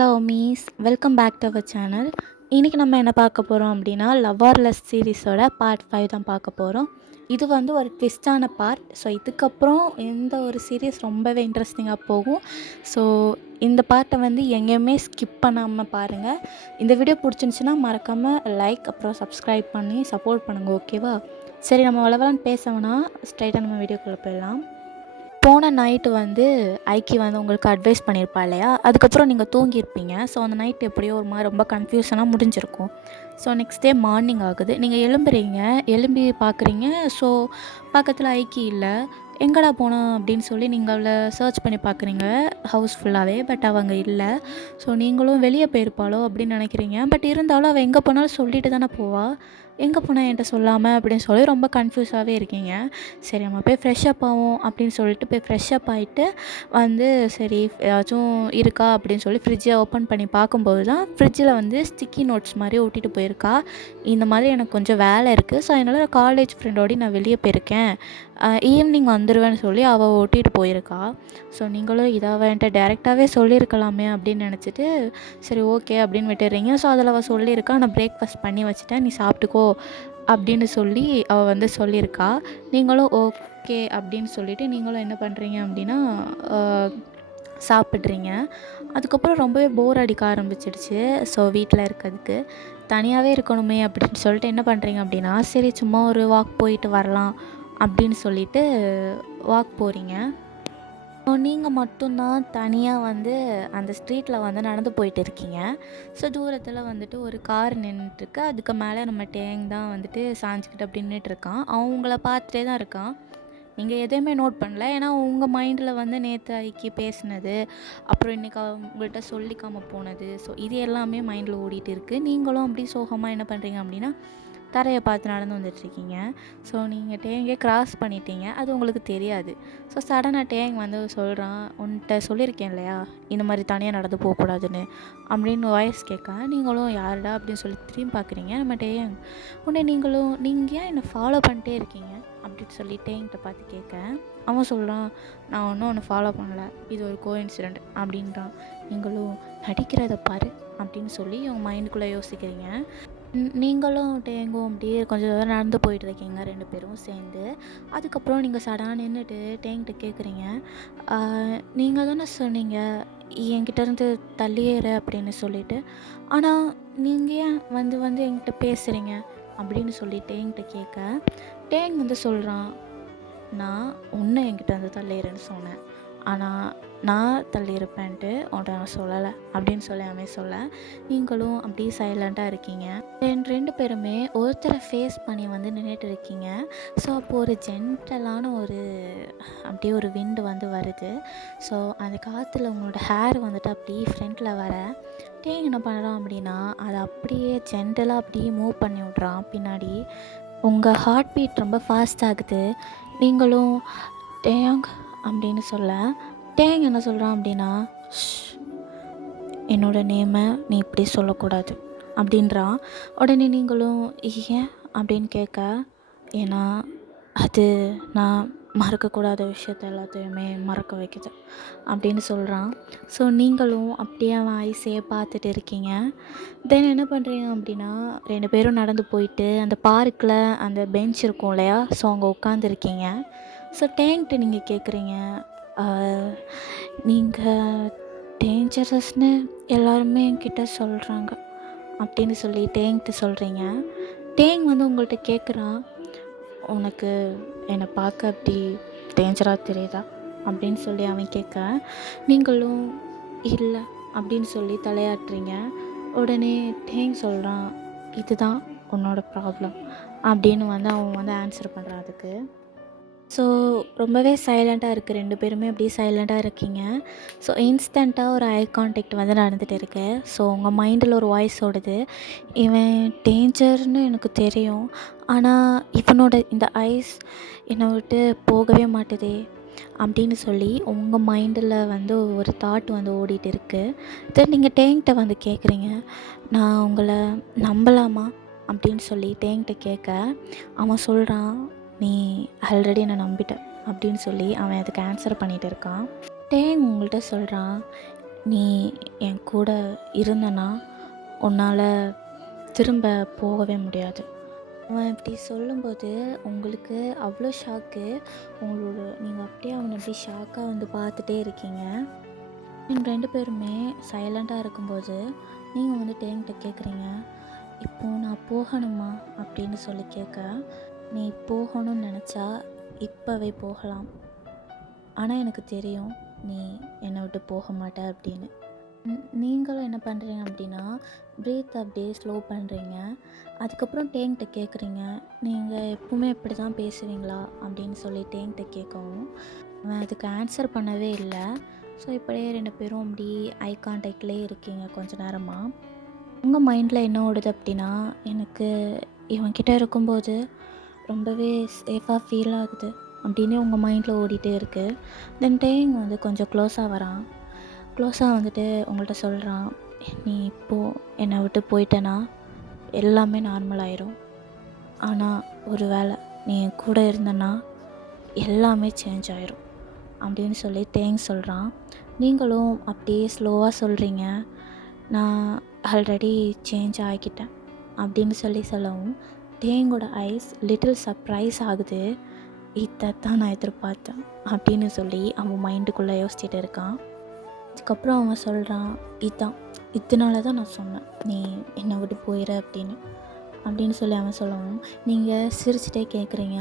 Hello மீஸ் welcome back to our channel. இன்றைக்கி நம்ம என்ன பார்க்க போகிறோம் அப்படின்னா லவ் ஆர் லெஸ் சீரீஸோட பார்ட் 5 தான் பார்க்க போகிறோம். இது வந்து ஒரு ட்விஸ்டான பார்ட். ஸோ இதுக்கப்புறம் இந்த ஒரு சீரீஸ் ரொம்பவே இன்ட்ரெஸ்டிங்காக போகும். ஸோ இந்த பார்ட்டை வந்து எங்கேயுமே ஸ்கிப் பண்ணாமல் பாருங்கள். இந்த வீடியோ பிடிச்சிருந்துச்சின்னா மறக்காமல் லைக் அப்புறம் சப்ஸ்கிரைப் பண்ணி சப்போர்ட் பண்ணுங்கள், ஓகேவா? சரி, நம்ம வளவலான்னு பேச வேணாம், ஸ்ட்ரைட்டாக நம்ம வீடியோக்குள்ளே போயிடலாம். போன நைட்டு வந்து ஐக்கி வந்து உங்களுக்கு அட்வைஸ் பண்ணியிருப்பா இல்லையா? அதுக்கப்புறம் நீங்கள் தூங்கியிருப்பீங்க. ஸோ அந்த நைட் எப்படியோ ஒரு மாதிரி ரொம்ப கன்ஃபியூஷனாக முடிஞ்சிருக்கும். ஸோ நெக்ஸ்ட் டே மார்னிங் ஆகுது. நீங்கள் எழும்பி பார்க்குறீங்க. ஸோ பக்கத்தில் ஐக்கி இல்லை. எங்கடா போனா அப்படின்னு சொல்லி நீங்கள் அவளை சர்ச் பண்ணி பார்க்குறீங்க ஹவுஸ் ஃபுல்லாகவே. பட் அவங்க இல்லை. ஸோ நீங்களும் வெளியே போயிருப்பாளோ அப்படின்னு நினைக்கிறீங்க. பட் இருந்தாலும் அவள் எங்கே போனாலும் சொல்லிட்டு தானே போவாள். எங்கே போனால் என்கிட்ட சொல்லாமல் அப்படின்னு சொல்லி ரொம்ப கன்ஃபியூஸாகவே இருக்கீங்க. சரி, நம்ம போய் ஃப்ரெஷ்அப் ஆகும் அப்படின்னு சொல்லிட்டு போய் ஃப்ரெஷ்அப் ஆகிட்டு வந்து சரி ஏதாச்சும் இருக்கா அப்படின்னு சொல்லி ஃப்ரிட்ஜை ஓப்பன் பண்ணி பார்க்கும்போது தான் ஃப்ரிட்ஜில் வந்து ஸ்டிக்கி நோட்ஸ் மாதிரி ஒட்டிட்டு போயிருக்கா. இந்த மாதிரி எனக்கு கொஞ்சம் வேலை இருக்குது, ஸோ அதனால் காலேஜ் ஃப்ரெண்டோடு நான் வெளியே போயிருக்கேன், ஈவினிங் வந்துடுவேன்னு சொல்லி அவள் ஓட்டிகிட்டு போயிருக்கா. ஸோ நீங்களும் இதை என்கிட்ட டேரெக்டாகவே சொல்லியிருக்கலாமே அப்படின்னு நினச்சிட்டு சரி ஓகே அப்படின்னு விட்டுடுறீங்க. ஸோ அதில் அவள் சொல்லியிருக்கா, நான் பிரேக்ஃபாஸ்ட் பண்ணி வச்சுட்டேன், நீ சாப்பிட்டுக்கோ அப்படின்னு சொல்லி அவள் வந்து சொல்லியிருக்கா. நீங்களும் ஓகே அப்படின்னு சொல்லிவிட்டு நீங்களும் என்ன பண்ணுறீங்க அப்படின்னா சாப்பிட்றீங்க. அதுக்கப்புறம் ரொம்பவே போர் அடிக்க ஆரம்பிச்சிடுச்சு. ஸோ வீட்டில் இருக்கிறதுக்கு தனியாகவே இருக்கணுமே அப்படின்னு சொல்லிட்டு என்ன பண்ணுறீங்க அப்படின்னா சரி சும்மா ஒரு வாக் போயிட்டு வரலாம் அப்படின்னு சொல்லிட்டு வாக் போகிறீங்க. நீங்கள் மட்டும்தான் தனியாக வந்து அந்த ஸ்ட்ரீட்டில் வந்து நடந்து போயிட்டு இருக்கீங்க. ஸோ தூரத்தில் வந்துட்டு ஒரு கார் நின்றுட்டுருக்கு. அதுக்கு மேலே நம்ம டேங் தான் வந்துட்டு சாஞ்சிக்கிட்டு அப்படி நின்றுட்டுருக்கான். அவங்கள பார்த்துட்டே தான் இருக்கான். நீங்கள் எதையுமே நோட் பண்ணல. ஏன்னா உங்கள் மைண்டில் வந்து நேற்று ஐக்கி பேசினது, அப்புறம் இன்றைக்கி உங்கள்கிட்ட சொல்லிக்காமல் போனது, ஸோ இது எல்லாமே மைண்டில் ஓடிட்டு இருக்குது. நீங்களும் அப்படி சோகமாக என்ன பண்ணுறீங்க அப்படின்னா தரையை பார்த்து நடந்து வந்துட்டுருக்கீங்க. ஸோ நீங்கள் டேங்கே க்ராஸ் பண்ணிட்டீங்க, அது உங்களுக்கு தெரியாது. ஸோ சடனாக டேங் வந்து சொல்கிறான், உன்கிட்ட சொல்லியிருக்கேன் இல்லையா இந்த மாதிரி தனியாக நடந்து போகக்கூடாதுன்னு அப்படின்னு வாய்ஸ் கேட்க நீங்களும் யாருடா அப்படின்னு சொல்லி திரும்பி பார்க்குறீங்க. நம்ம டேங் உடனே நீங்கள் ஏன் என்னை ஃபாலோ பண்ணிட்டே இருக்கீங்க அப்படின்னு சொல்லி டேங்கிட்ட பார்த்து கேட்க அவன் சொல்கிறான், நான் ஒன்றும் ஒன்று ஃபாலோ பண்ணலை, இது ஒரு கோஇன்சிடெண்ட் அப்படின்றான். நீங்களும் நடிக்கிறத பாரு அப்படின்னு சொல்லி உங்கள் மைண்டுக்குள்ளே யோசிக்கிறீங்க. நீங்களும் டேங்கும் அப்படியே கொஞ்சம் தூரம் நடந்து போயிட்டுருக்கீங்க 2 பேரும் சேர்ந்து. அதுக்கப்புறம் நீங்கள் சடனாக நின்றுட்டு டேங்கிட்ட கேட்குறீங்க, நீங்கள் தானே சொன்னீங்க என்கிட்டேருந்து தள்ளியேறு அப்படின்னு சொல்லிட்டு, ஆனால் நீங்கள் ஏன் வந்து வந்து என்கிட்ட பேசுகிறீங்க அப்படின்னு சொல்லி டேங்கிட்ட கேட்க டேங் வந்து சொல்கிறான், நான் ஒன்று என்கிட்ட வந்து தள்ளிடுறேன்னு சொன்னேன், ஆனால் நான் தள்ளியிருப்பேன்ட்டு உன்ட்ட நான் சொல்லலை அப்படின்னு சொல்லி அவன் சொல்ல நீங்களும் அப்படியே சைலண்ட்டாக இருக்கீங்க. 2 பேருமே ஒருத்தரை ஃபேஸ் பண்ணி வந்து நின்றுட்டு இருக்கீங்க. ஸோ அப்போது ஒரு ஜென்டலான அப்படியே ஒரு விண்டு வந்து வருது. ஸோ அந்த காற்றுல உங்களோட ஹேர் வந்துட்டு அப்படியே ஃப்ரண்ட்டில் வர டேங் என்ன பண்ணுறான் அப்படின்னா அதை அப்படியே ஜென்டலாக அப்படியே மூவ் பண்ணி விட்றான் பின்னாடி. உங்கள் ஹார்ட் பீட் ரொம்ப ஃபாஸ்ட் ஆகுது. நீங்களும் டேங் அப்படின்னு சொல்ல டேங் என்ன சொல்கிறான் அப்படின்னா என்னோடய நேமை நீ இப்படி சொல்லக்கூடாது அப்படின்றான். உடனே நீங்களும் ஏன் அப்படின்னு கேட்க, ஏன்னா அது நான் மறக்கக்கூடாத விஷயத்த எல்லாத்தையுமே மறக்க வைக்குது அப்படின்னு சொல்கிறான். ஸோ நீங்களும் அப்படியே அவன் ஐஸையே பார்த்துட்டு இருக்கீங்க. தென் என்ன பண்ணுறீங்க அப்படின்னா 2 பேரும் நடந்து போயிட்டு அந்த பார்க்கில் அந்த பெஞ்ச் இருக்கும் இல்லையா, ஸோ அங்கே உட்காந்துருக்கீங்க. ஸோ டேங்க்ட்டு நீங்கள் கேட்குறீங்க, நீங்கள் டேஞ்சரஸ்னு எல்லாருமே என்கிட்ட சொல்கிறாங்க அப்படின்னு சொல்லி டேங்க்ட்டு சொல்கிறீங்க. டேங் வந்து உங்கள்கிட்ட கேட்குறான், உனக்கு என்னை பார்க்க அப்படி டேஞ்சராக தெரியுதா அப்படின்னு சொல்லி அவன் கேட்க நீங்களும் இல்லை அப்படின்னு சொல்லி தலையாட்டுறீங்க. உடனே டேங் சொல்கிறான், இதுதான் உன்னோட ப்ராப்ளம் அப்படின்னு வந்து அவன் வந்து ஆன்சர் பண்ணுறான் அதுக்கு. ஸோ ரொம்பவே சைலண்ட்டாக இருக்குது. 2 பேருமே அப்படியே சைலண்ட்டாக இருக்கீங்க. ஸோ இன்ஸ்டண்ட்டாக ஒரு ஐ கான்டாக்ட் வந்து நடந்துகிட்டு இருக்கு. ஸோ உங்கள் மைண்டில் ஒரு வாய்ஸ் ஓடுது, இவன் டேஞ்சர்னு எனக்கு தெரியும், ஆனால் இவனோட இந்த ஐஸ் என்னை விட்டு போகவே மாட்டுதே அப்படின்னு சொல்லி உங்கள் மைண்டில் வந்து ஒரு தாட் வந்து ஓடிட்டு இருக்குது. தென் நீங்கள் டேங்கிட்ட வந்து கேட்குறீங்க, நான் உங்களை நம்பலாமா அப்படின்னு சொல்லி டேங்கிட்ட கேட்க அவன் சொல்கிறான், நீ ஆல்ரெடி என்னை நம்பிட்ட அப்படின்னு சொல்லி அவன் அதுக்கு ஆன்சர் பண்ணிகிட்டு இருக்கான். டேங் உங்கள்கிட்ட சொல்கிறான், நீ என் கூட இருந்தனா உன்னால் திரும்ப போகவே முடியாது. அவன் இப்படி சொல்லும்போது உங்களுக்கு அவ்வளோ ஷாக்கு. நீங்கள் அப்படியே அவனை அப்படி ஷாக்காக வந்து பார்த்துட்டே இருக்கீங்க. நீங்கள் 2 பேருமே சைலண்ட்டாக இருக்கும்போது நீங்கள் வந்துட்டு என்கிட்ட கேட்குறீங்க, இப்போது நான் போகணுமா அப்படின்னு சொல்லி கேட்க, நீ போகணும்னு நினச்சா இப்போவே போகலாம். ஆனால் எனக்கு தெரியும் நீ என்னை விட்டு போக மாட்ட அப்படின்னு. நீங்களும் என்ன பண்ணுறீங்க அப்படின்னா, ப்ரீத் அப்படியே ஸ்லோ பண்ணுறீங்க. அதுக்கப்புறம் என்கிட்ட கேட்குறீங்க, நீங்கள் எப்பவுமே இப்படி தான் பேசுவீங்களா அப்படின்னு சொல்லிட்டு என்கிட்ட கேட்கவும், அவன் அதுக்கு ஆன்சர் பண்ணவே இல்லை. ஸோ இப்படியே 2 பேரும் அப்படி ஐ கான்டாக்ட்லேயே இருக்கீங்க கொஞ்ச நேரமாக. உங்கள் மைண்டில் என்ன ஓடுது அப்படின்னா, எனக்கு இவன்கிட்ட இருக்கும்போது ரொம்பவே சேஃபாக ஃபீல் ஆகுது அப்படின்னு உங்கள் மைண்டில் ஓடிட்டே இருக்குது. தென் டேயிங் வந்து கொஞ்சம் க்ளோஸாக வரான். க்ளோஸாக வந்துட்டு உங்கள்கிட்ட சொல்கிறான், நீ இப்போது என்னை விட்டு போயிட்டேன்னா எல்லாமே நார்மல் ஆயிரும். ஆனால் ஒரு வேளை நீ என் கூட இருந்தனா எல்லாமே சேஞ்ச் ஆயிரும் அப்படின்னு சொல்லி தேங்க்ஸ் சொல்கிறான். நீங்களும் அப்படியே ஸ்லோவாக சொல்கிறீங்க, நான் ஆல்ரெடி சேஞ்ச் ஆகிக்கிட்டேன் அப்படின்னு சொல்லவும் தேங்கோட ஐஸ் லிட்டில் சர்ப்ரைஸ் ஆகுது. இதைத்தான் நான் எதிர்பார்த்தேன் அப்படின்னு சொல்லி அவன் மைண்டுக்குள்ளே யோசிச்சுட்டு இருக்கான். அதுக்கப்புறம் அவன் சொல்கிறான், இதனால தான் நான் சொன்னேன் நீ என்னை விட்டு போயிட அப்படின்னு சொல்லி அவன் சொல்லவும், நீங்கள் சிரிச்சிட்டே கேட்குறீங்க,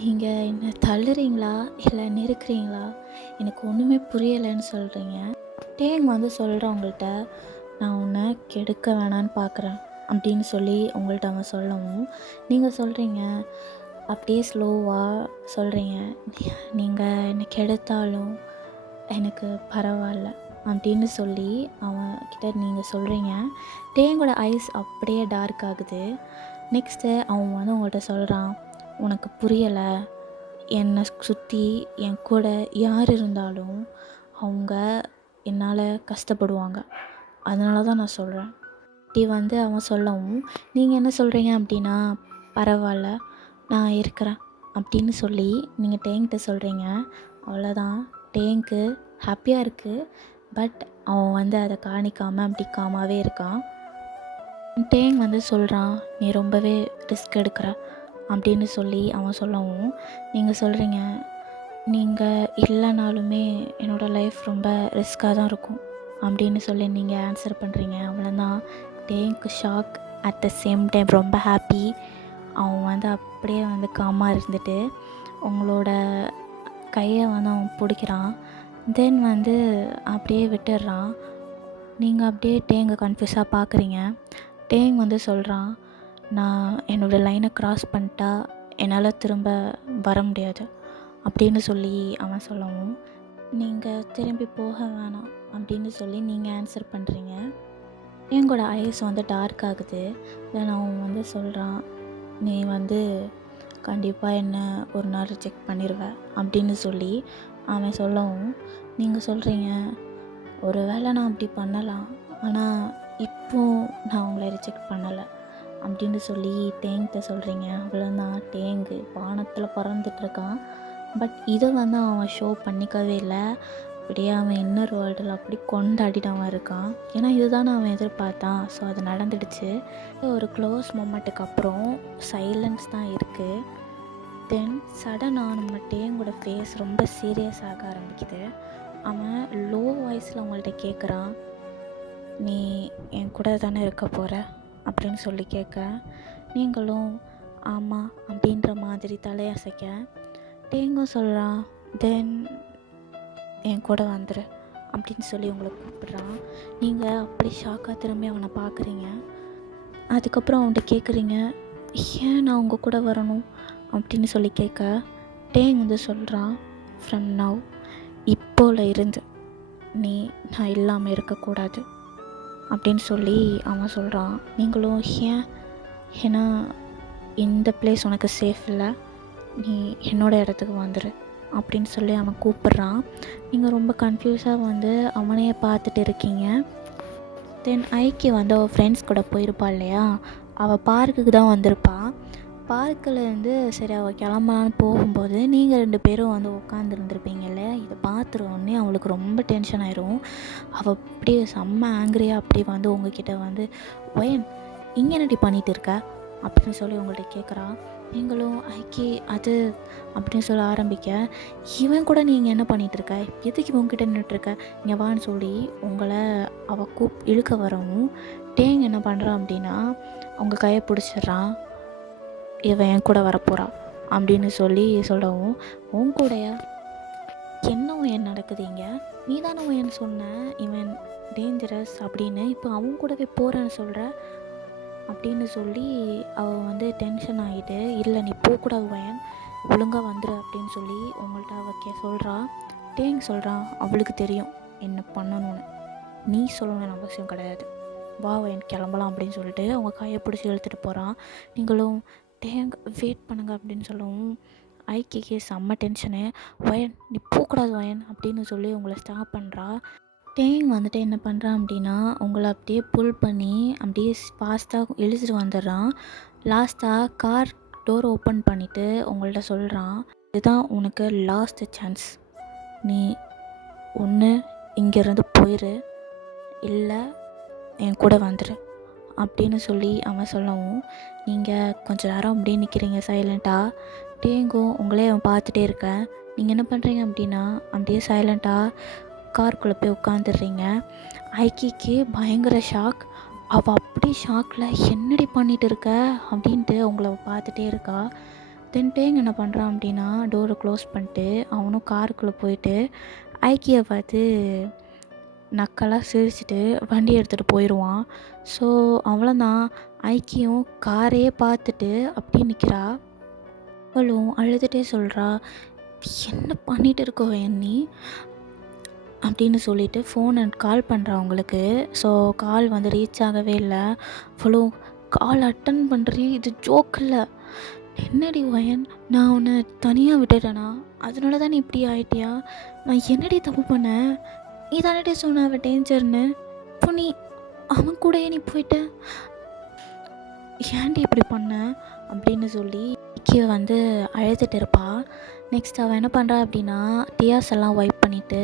நீங்கள் என்னை தள்ளுறீங்களா இல்லை நெருக்குறீங்களா, எனக்கு ஒன்றுமே புரியலைன்னு சொல்கிறீங்க. டேங் வந்து சொல்கிறவங்கள்ட்ட, நான் உன்னை கெடுக்க வேணான்னு பார்க்குறேன் அப்படின்னு சொல்லி உங்கள்கிட்ட அவன் சொல்லவும், நீங்கள் சொல்கிறீங்க, அப்படியே ஸ்லோவாக சொல்கிறீங்க, நீங்கள் என்னை கெடுத்தாலும் எனக்கு பரவாயில்ல அப்படின்னு சொல்லி அவன்கிட்ட நீங்கள் சொல்கிறீங்க. டேங்கோட ஐஸ் அப்படியே டார்க் ஆகுது. நெக்ஸ்ட்டு அவன் வந்து உங்கள்கிட்ட சொல்கிறான், உனக்கு புரியலை, என்னை சுற்றி என் கூட யார் இருந்தாலும் அவங்க என்னால் கஷ்டப்படுவாங்க, அதனால தான் நான் சொல்கிறேன். இப்படி வந்து அவன் சொல்லவும் நீங்கள் என்ன சொல்கிறீங்க அப்படின்னா, பரவாயில்ல நான் இருக்கிறேன் அப்படின்னு சொல்லி நீங்கள் டேங்கிட்ட சொல்கிறீங்க. அவ்வளோதான், டேங்க்கு ஹாப்பியாக இருக்குது. பட் அவன் வந்து அதை காணிக்காமல் அப்படி காமாவே இருக்கான். டேங் வந்து சொல்கிறான், நீ ரொம்பவே ரிஸ்க் எடுக்கிற அப்படின்னு சொல்லி அவன் சொல்லவும், நீங்கள் சொல்கிறீங்க, நீங்கள் இல்லைனாலுமே என்னோடய லைஃப் ரொம்ப ரிஸ்க்காக தான் இருக்கும் அப்படின்னு சொல்லி நீங்கள் ஆன்சர் பண்ணுறீங்க. அவ்வளோதான், டேங்க்கு shock, at the same time ரொம்ப ஹாப்பி. அவன் வந்து அப்படியே வந்து காமாக இருந்துட்டு உங்களோட கையை வந்து அவன் பிடிக்கிறான். தென் வந்து அப்படியே விட்டுடுறான். நீங்கள் அப்படியே டேங்கை கன்ஃபியூஸாக பார்க்குறீங்க. டேங் வந்து சொல்கிறான், நான் என்னோடய லைனை க்ராஸ் பண்ணிட்டா என்னால் திரும்ப வர முடியாது அப்படின்னு சொல்லி அவன் சொல்லவும், நீங்கள் திரும்பி போக வேணாம் அப்படின்னு சொல்லி நீங்கள் ஆன்சர் பண்ணுறீங்க. டேங்கோட ஐஸ் வந்து டார்க் ஆகுது. தென் அவன் வந்து சொல்கிறான், நீ வந்து கண்டிப்பாக என்ன ஒரு நாள் ரிஜெக்ட் பண்ணிடுவ அப்படின்னு சொல்லி அவன் சொல்லவும், நீங்கள் சொல்கிறீங்க, ஒரு வேளை நான் அப்படி பண்ணலாம், ஆனால் இப்போது நான் உங்களை ரிஜெக்ட் பண்ணலை அப்படின்னு சொல்லி டேங்கிட்ட சொல்கிறீங்க. அவ்வளோதான், டேங்கு வானத்தில் பறந்துட்டுருக்கான். பட் இதை வந்து அவன் ஷோ பண்ணிக்கவே இல்லை. அப்படியே அவன் இன்னர் வேர்ல்டில் அப்படி கொண்டாடிட்டு அவன் இருக்கான். ஏன்னா இதுதான் அவன் எதிர்பார்த்தான். ஸோ அது நடந்துடுச்சு. ஒரு க்ளோஸ் மொமெண்ட்டுக்கு அப்புறம் சைலன்ஸ் தான் இருக்குது. தென் சடனாக நம்ம டேங்கோட ஃபேஸ் ரொம்ப சீரியஸ் ஆக ஆரம்பிக்குது. அவன் லோ வாய்ஸில் அவங்கள்ட்ட கேட்குறான், நீ என் கூட தானே இருக்க போகிற அப்படின்னு சொல்லி கேட்க, நீங்களும் ஆமாம் அப்படின்ற மாதிரி தலையசைக்க, டேங்கும் சொல்கிறான், தென் என் கூட வந்துரு அப்படின்னு சொல்லி உங்களை கூப்பிட்றான். நீங்கள் அப்படி ஷாக்காக திரும்பி அவனை பார்க்குறீங்க. அதுக்கப்புறம் அவன்கிட்ட கேட்குறீங்க, ஏன் நான் உங்கள் கூட வரணும் அப்படின்னு சொல்லி கேட்க, டேங் வந்து சொல்கிறான், ஃப்ரம் நவ், இப்போல இருந்து நீ நான் இல்லாமல் இருக்கக்கூடாது அப்படின்னு சொல்லி அவன் சொல்கிறான். நீங்களும் ஏன்னா இந்த பிளேஸ் உனக்கு சேஃப் இல்லை, நீ என்னோடய இடத்துக்கு வந்துடு அப்படின்னு சொல்லி அவன் கூப்பிட்றான். நீங்கள் ரொம்ப கன்ஃபியூஸாக வந்து அவனையே பார்த்துட்டு இருக்கீங்க. தென் ஐக்கி வந்து அவள் ஃப்ரெண்ட்ஸ் கூட போயிருப்பாள் இல்லையா, அவள் பார்க்குக்கு தான் வந்திருப்பாள். பார்க்குலேருந்து சரி அவள் கிளம்பலான்னு போகும்போது நீங்கள் 2 பேரும் வந்து உட்காந்துருந்துருப்பீங்கல்ல. இதை பார்த்துற உடனே அவளுக்கு ரொம்ப டென்ஷன் ஆயிரும். அவள் அப்படியே செம்ம ஆங்கிரியாக அப்படியே வந்து உங்ககிட்ட வந்து ஒயன் இங்கே என்னடி பண்ணிகிட்டு இருக்க அப்படின்னு சொல்லி உங்கள்கிட்ட கேட்குறா. நீங்களும் ஐக்கி அது அப்படின்னு சொல்ல ஆரம்பிக்க, இவன் கூட நீங்கள் என்ன பண்ணிகிட்ருக்க, எதுக்கு இவங்ககிட்ட நின்றுட்டுருக்க, இங்கே வான்னு சொல்லி உங்களை அவள் இழுக்க வரவும் டேங் என்ன பண்ணுறான் அப்படின்னா உங்கள் கையை பிடிச்சிட்றான். இவன் என் கூட வரப்போகிறா அப்படின்னு சொல்லி சொல்லவும், உன் கூடயா, என்ன என் நடக்குது இங்கே, நீ தானே என் சொன்ன இவன் டேஞ்சரஸ் அப்படின்னு, இப்போ அவன் கூடவே போகிறேன்னு சொல்கிற அப்படின்னு சொல்லி அவள் வந்து டென்ஷன் ஆகிட்டு, இல்லை நீ போகக்கூடாது வயன், ஒழுங்காக வந்துடு அப்படின்னு சொல்லி உங்கள்கிட்ட அவள் சொல்கிறா. டேங் சொல்கிறான், அவளுக்கு தெரியும் என்ன பண்ணணும்னு, நீ சொல்லணும்னு அவசியம் கிடையாது, வா வயன் கிளம்பலாம் அப்படின்னு சொல்லிட்டு அவங்க கையை பிடிச்சி இழுத்துட்டு போகிறான். நீங்களும் டேங் வெயிட் பண்ணுங்க அப்படின்னு சொல்லவும் ஐக்கிக்கு செம்ம டென்ஷனு. வயன் நீ போகக்கூடாது வயன் அப்படின்னு சொல்லி உங்களை ஸ்டாப் பண்ணுறா. டேங் வந்துட்டு என்ன பண்ணுறான் அப்படின்னா உங்களை அப்படியே புல் பண்ணி அப்படியே ஃபாஸ்ட்டாக இழுத்துட்டு வந்துடுறான். லாஸ்ட்டாக கார் டோர் ஓப்பன் பண்ணிவிட்டு உங்கள்கிட்ட சொல்கிறான், இதுதான் உனக்கு லாஸ்ட்டு சான்ஸ், நீ ஒன்று இங்கேருந்து போயிரு, இல்லை என் கூட வந்துடு அப்படின்னு சொல்லி அவன் சொல்லவும், நீங்கள் கொஞ்சம் நேரம் அப்படியே நிற்கிறீங்க சைலண்ட்டாக. டேங்கும் உங்களே அவன் பார்த்துட்டே இருக்கேன். நீங்கள் என்ன பண்ணுறீங்க அப்படின்னா அப்படியே சைலண்ட்டாக காருக்குள்ளே போய் உட்காந்துடுறீங்க. ஐக்கிக்கு பயங்கர ஷாக். அவள் அப்படி ஷாக்கில் என்னடி பண்ணிகிட்டு இருக்க அப்படின்ட்டு உங்களை பார்த்துட்டே இருக்கா. தென் டேங் என்ன பண்ணுறான் அப்படின்னா டோரை க்ளோஸ் பண்ணிட்டு அவனும் காருக்குள்ளே போயிட்டு ஐக்கியை பார்த்து நக்கலாக சிரிச்சுட்டு வண்டி எடுத்துகிட்டு போயிடுவான். ஸோ அவ்வளோதான், ஐக்கியும் காரையே பார்த்துட்டு அப்படியே நிற்கிறா. அவளும் அழுதுகிட்டே சொல்கிறா, என்ன பண்ணிகிட்டு இருக்கோ நீ அப்படின்னு சொல்லிட்டு ஃபோனை கால் பண்ணுறா அவங்களுக்கு. ஸோ கால் வந்து ரீச் ஆகவே இல்லை. அவளும் கால் அட்டன் பண்ணுறி, இது ஜோக் இல்லை, என்னடி வயன், நான் உன்னை தனியாக விட்டுட்டேனா, அதனால தான் நீ இப்படி ஆயிட்டியா, நான் என்னடி தப்பு பண்ணேன், நீ தானே சொன்ன அவன் டேஞ்சர்னு, இப்போ நீ அவன் கூடயே நீ போயிட்ட, ஏன்டி இப்படி பண்ண அப்படின்னு சொல்லி கீழே வந்து அழுதுட்டு இருப்பா. நெக்ஸ்ட் அவன் என்ன பண்ணுறா அப்படின்னா டியாஸ் எல்லாம் வைப் பண்ணிவிட்டு,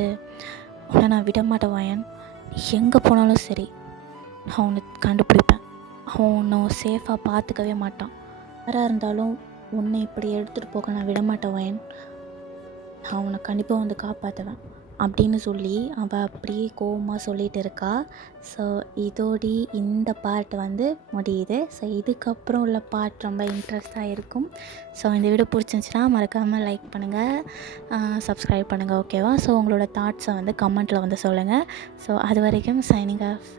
உன்னை நான் விட மாட்டேன் வயன், எங்கே போனாலும் சரி நான் உன்னை கண்டுபிடிப்பேன், அவன் உன்னை சேஃபாக பார்த்துக்கவே மாட்டான், யாராக இருந்தாலும் உன்னை இப்படி எடுத்துகிட்டு போக நான் விட மாட்டேன் வயன், நான் உன்னை கண்டிப்பாக வந்து காப்பாற்றுவேன் அப்படின்னு சொல்லி அவள் அப்படியே கோவமாக சொல்லிகிட்டு இருக்கா. ஸோ இதோடி இந்த பார்ட் வந்து முடியுது. ஸோ இதுக்கப்புறம் உள்ள பார்ட் ரொம்ப இன்ட்ரெஸ்டாக இருக்கும். ஸோ இந்த வீடியோ பிடிச்சிருந்துச்சின்னா மறக்காமல் லைக் பண்ணுங்கள், சப்ஸ்கிரைப் பண்ணுங்கள், ஓகேவா. ஸோ உங்களோட தாட்ஸை வந்து கமெண்ட்டில் வந்து சொல்லுங்கள். ஸோ அது வரைக்கும் சைனிங் ஆஃப்.